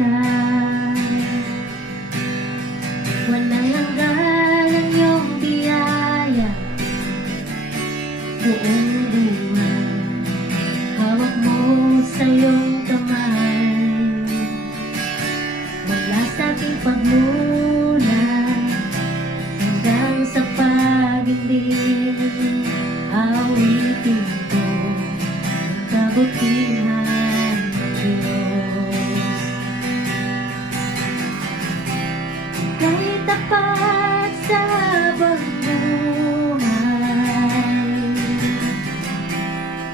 ka. Walang hanggan ang iyong biyaya, buong buhay hawak mo sa iyong kamay. Mula sa aking pagmulat hanggang sa pag-ibig, awitin ko ang kabutihan ng Diyos. Ika'y tapat sa habang buhay,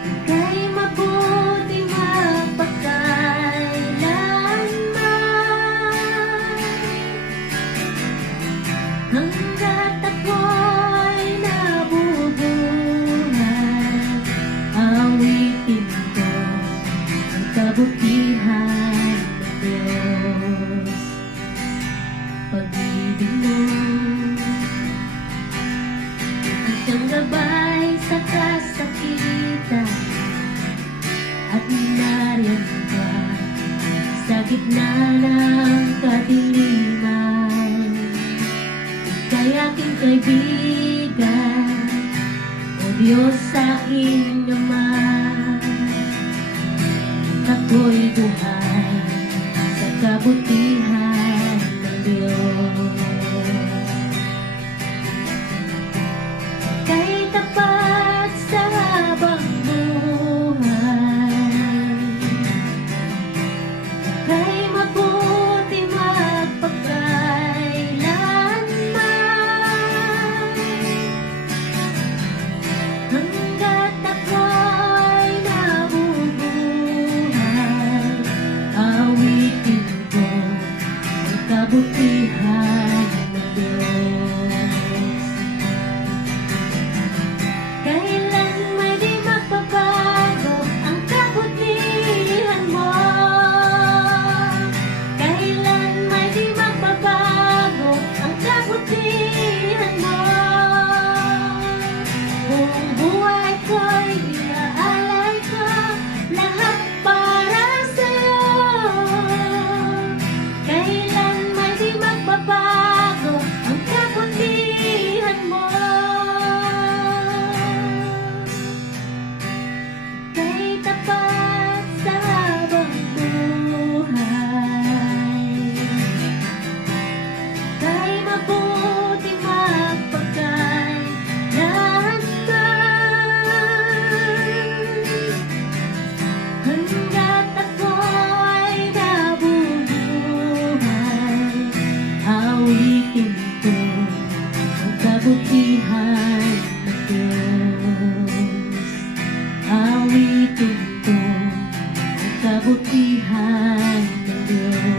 ika'y mabuti mapagkailanman. Hanggat ako'y nabubuhay, awitin ko ang kabutihan ng Diyos. Pag-ibig mo ang siyang gabay sa kasakitan, at nariyan ka sa gitna ng kadiliman. Ika'y aking kaibigan, O Diyos aking Ama. Ako'y buhay sa kabutihan ng Diyos. Ika'y tapat sa habang buhay, ika'y mabuti magpagkailanman. Hanggat ako'y nabubuhay, awitin ko ang kabutihan ng Diyos. Kailan may di magbabago ang kabutihan mo, kailan may di magbabago ang kabutihan mo. Buong buhay ko'y iaalay ko, lahat para sa'yo. Kailan may di magbabago ang kabutihan mo. Ika'y tapat sa habang buhay, ika'y mabuti magpagkailanman. Hanggat ako'y nabubuhay, awitin ko ang kabutihan ng Diyos. Awitin ko ang kabutihan ng Diyos.